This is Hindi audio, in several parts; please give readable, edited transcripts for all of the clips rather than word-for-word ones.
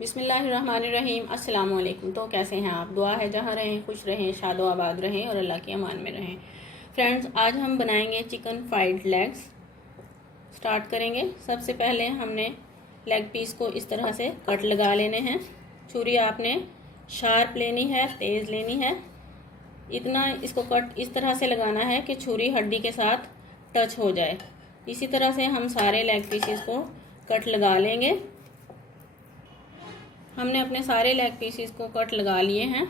बिस्मिल्लाहिर्रहमानिर्रहीम। अस्सलाम वालेकुम। तो कैसे हैं आप? दुआ है जहाँ रहें खुश रहें, शादो आबाद रहें और अल्लाह की अमान में रहें। फ्रेंड्स, आज हम बनाएंगे चिकन फ्राइड लेग्स। स्टार्ट करेंगे। सबसे पहले हमने लेग पीस को इस तरह से कट लगा लेने हैं। छुरी आपने शार्प लेनी है, तेज़ लेनी है। इतना इसको कट इस तरह से लगाना है कि छुरी हड्डी के साथ टच हो जाए। इसी तरह से हम सारे लेग पीसेस को कट लगा लेंगे। हमने अपने सारे लेग पीसेस को कट लगा लिए हैं।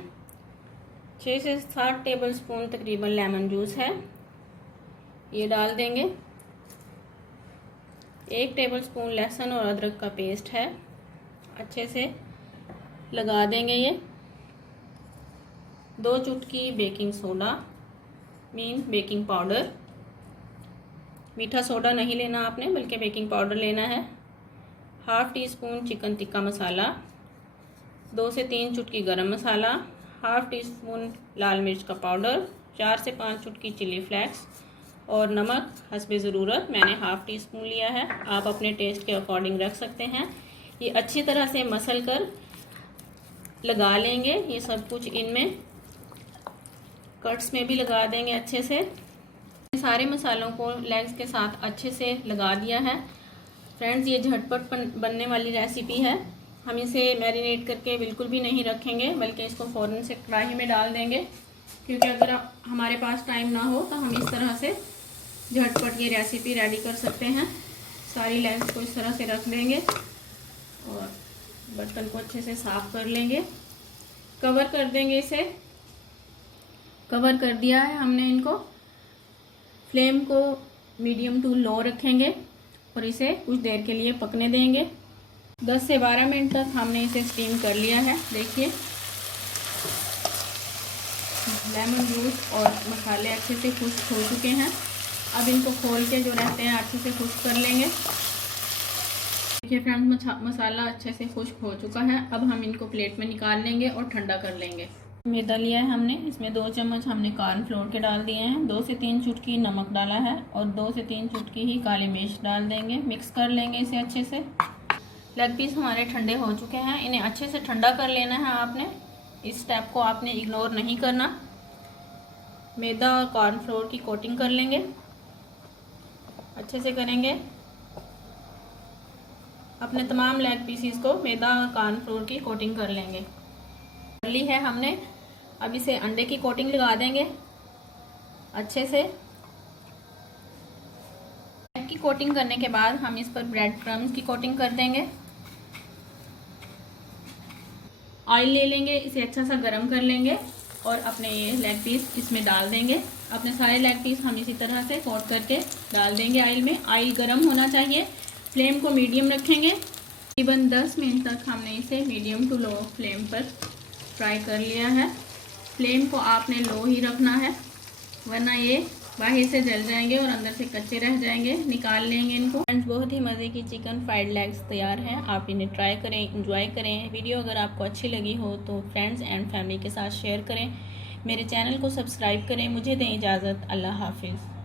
6 से 7 टेबलस्पून तकरीबन लेमन जूस है, ये डाल देंगे। 1 टेबलस्पून लहसुन और अदरक का पेस्ट है, अच्छे से लगा देंगे ये। 2 चुटकी baking soda mean baking powder. मीठा सोडा नहीं लेना आपने, बल्कि बेकिंग पाउडर लेना है। 1/2 टीस्पून चिकन टिक्का मसाला, 2 से 3 चुटकी गरम मसाला, 1/2 टीस्पून लाल मिर्च का पाउडर, 4 से 5 चुटकी चिली फ्लेक्स और नमक हस्बे ज़रूरत मैंने 1/2 टीस्पून लिया है। आप अपने टेस्ट के अकॉर्डिंग रख सकते हैं। ये अच्छी तरह से मसल कर लगा लेंगे। ये सब कुछ इनमें कट्स में भी लगा देंगे अच्छे से। सारे मसालों को लेग्स के साथ अच्छे से लगा दिया है। फ्रेंड्स, ये झटपट बनने वाली रेसिपी है। हम इसे मैरिनेट करके बिल्कुल भी नहीं रखेंगे, बल्कि इसको फ़ौरन से कढ़ाई में डाल देंगे, क्योंकि अगर हमारे पास टाइम ना हो तो हम इस तरह से झटपट ये रेसिपी रेडी कर सकते हैं। सारी लेग्स को इस तरह से रख देंगे और बर्तन को अच्छे से साफ़ कर लेंगे। कवर कर देंगे इसे। कवर कर दिया है हमने इनको। फ्लेम को मीडियम टू लो रखेंगे और इसे कुछ देर के लिए पकने देंगे। 10 से 12 मिनट तक हमने इसे स्टीम कर लिया है। देखिए, लेमन जूस और मसाले अच्छे से खुश्क हो चुके हैं। अब इनको खोल के जो रहते हैं अच्छे से खुश्क कर लेंगे। देखिए फ्रेंड्स, मसाला अच्छे से खुश्क हो चुका है। अब हम इनको प्लेट में निकाल लेंगे और ठंडा कर लेंगे। मैदा लिया है हमने, इसमें 2 चम्मच हमने कॉर्नफ्लोर के डाल दिए हैं। 2 से 3 चुटकी नमक डाला है और 2 से 3 चुटकी ही काली मिर्च डाल देंगे। मिक्स कर लेंगे इसे अच्छे से। लेग पीस हमारे ठंडे हो चुके हैं, इन्हें अच्छे से ठंडा कर लेना है आपने। इस स्टेप को आपने इग्नोर नहीं करना। मैदा और कॉर्नफ्लोर की कोटिंग कर लेंगे, अच्छे से करेंगे। अपने तमाम लेग पीसेस को मैदा और कॉर्नफ्लोर की कोटिंग कर लेंगे। कर ली है हमने। अब इसे अंडे की कोटिंग लगा देंगे अच्छे से। एग की कोटिंग करने के बाद हम इस पर ब्रेड क्रम्स की कोटिंग कर देंगे। ऑयल ले लेंगे, इसे अच्छा सा गरम कर लेंगे और अपने ये लेग पीस इसमें डाल देंगे। अपने सारे लेग पीस हम इसी तरह से कोट करके डाल देंगे ऑयल में। ऑयल गरम होना चाहिए। फ्लेम को मीडियम रखेंगे। तकरीबन 10 मिनट तक हमने इसे मीडियम टू लो फ्लेम पर फ्राई कर लिया है। फ्लेम को आपने लो ही रखना है, वरना ये बाहर से जल जाएंगे और अंदर से कच्चे रह जाएंगे। निकाल लेंगे इनको। फ्रेंड्स, बहुत ही मज़े की चिकन फ्राइड लेग्स तैयार हैं। आप इन्हें ट्राई करें, एंजॉय करें। वीडियो अगर आपको अच्छी लगी हो तो फ्रेंड्स एंड फैमिली के साथ शेयर करें। मेरे चैनल को सब्सक्राइब करें। मुझे दें इजाज़त। अल्लाह हाफिज़।